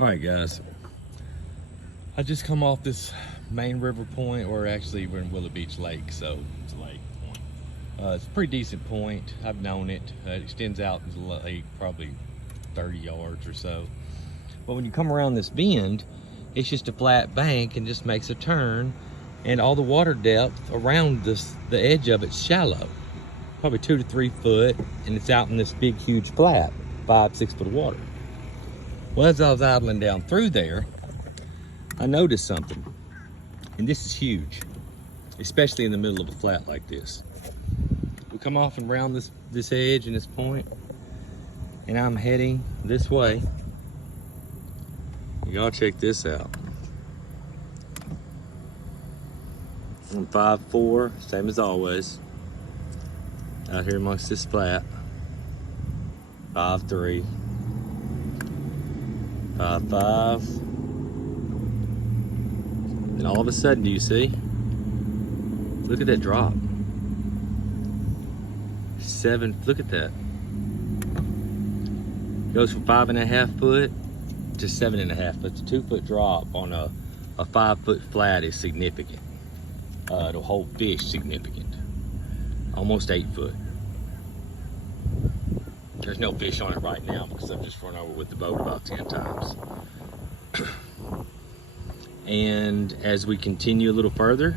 All right, guys. I just come off this main river point, or actually we're in Willow Beach Lake, so it's a lake point. It's a pretty decent point. I've known it. It extends out into the lake probably 30 yards or so. But when you come around this bend, it's just a flat bank and just makes a turn, and all the water depth around this, the edge of it's shallow, probably 2 to 3 foot, and it's out in this big huge flat, 5-6 foot of water. Well, as I was idling down through there, I noticed something, and this is huge, especially in the middle of a flat like this. We come off and round this edge and this point, and I'm heading this way. Y'all check this out. I'm 5'4", same as always, out here amongst this flat. 5'3", 5'5", and all of a sudden, do you see? Look at that drop. 7, look at that. Goes from 5.5 foot to 7.5 foot. It's a 2 foot drop on a 5 foot flat is significant. To hold fish, significant. Almost 8 foot. There's no fish on it right now because I've just run over with the boat about 10 times. And as we continue a little further,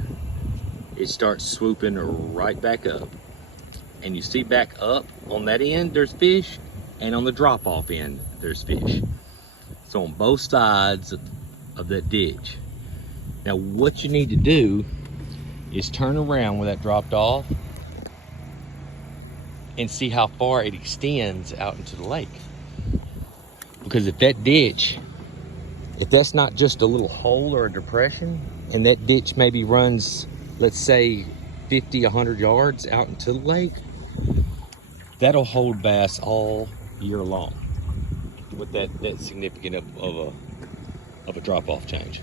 it starts swooping right back up. And you see back up on that end, there's fish, and on the drop-off end, there's fish. So on both sides of that ditch. Now what you need to do is turn around where that dropped off and see how far it extends out into the lake. Because if that ditch, if that's not just a little hole or a depression, and that ditch maybe runs, let's say 50, 100 yards out into the lake, that'll hold bass all year long with that significant of a drop-off change.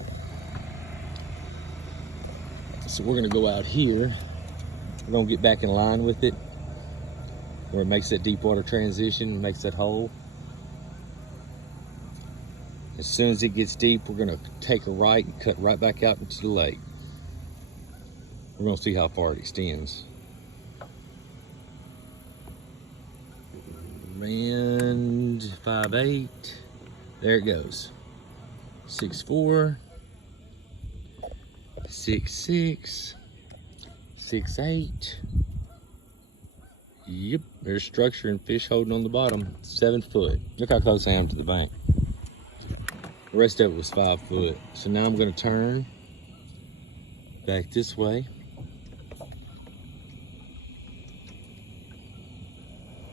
So we're gonna go out here. We're gonna get back in line with it, where it makes that deep water transition, makes that hole. As soon as it gets deep, we're gonna take a right and cut right back out into the lake. We're gonna see how far it extends. And 5'8", there it goes. 6'4", 6'6", 6'8". Yep, there's structure and fish holding on the bottom. 7 foot. Look how close I am to the bank. The rest of it was 5 foot. So now I'm gonna turn back this way.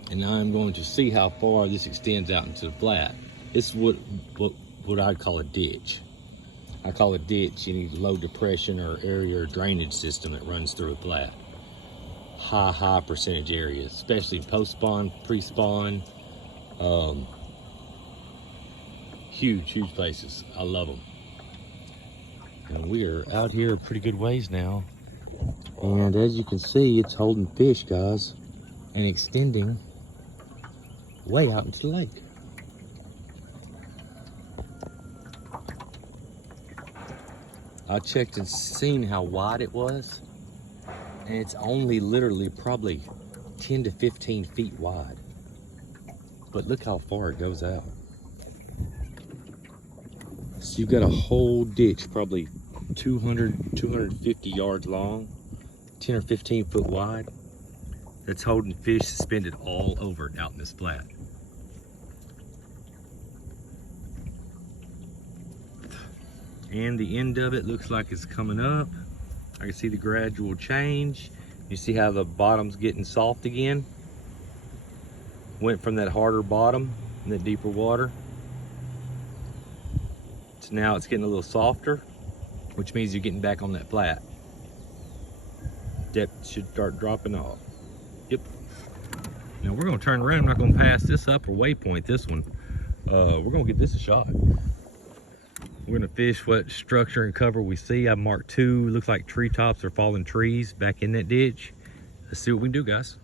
And now I'm going to see how far this extends out into the flat. This is what I'd call a ditch. I call a ditch any low depression or area or drainage system that runs through a flat. High percentage areas, especially post-spawn, pre-spawn. Huge places. I love them. And we are out here a pretty good ways now. And as you can see, it's holding fish, guys, and extending way out into the lake. I checked and seen how wide it was, and it's only literally probably 10 to 15 feet wide. But look how far it goes out. So you've got a whole ditch, probably 200, 250 yards long, 10 or 15 foot wide, that's holding fish suspended all over it out in this flat. And the end of it looks like it's coming up. I can see the gradual change. You see how the bottom's getting soft again? Went from that harder bottom in that deeper water. So now it's getting a little softer, which means you're getting back on that flat. Depth should start dropping off. Yep. Now we're gonna turn around. I'm not gonna pass this up or waypoint this one. We're gonna give this a shot. We're gonna fish what structure and cover we see. I marked 2, looks like treetops or fallen trees back in that ditch. Let's see what we can do, guys.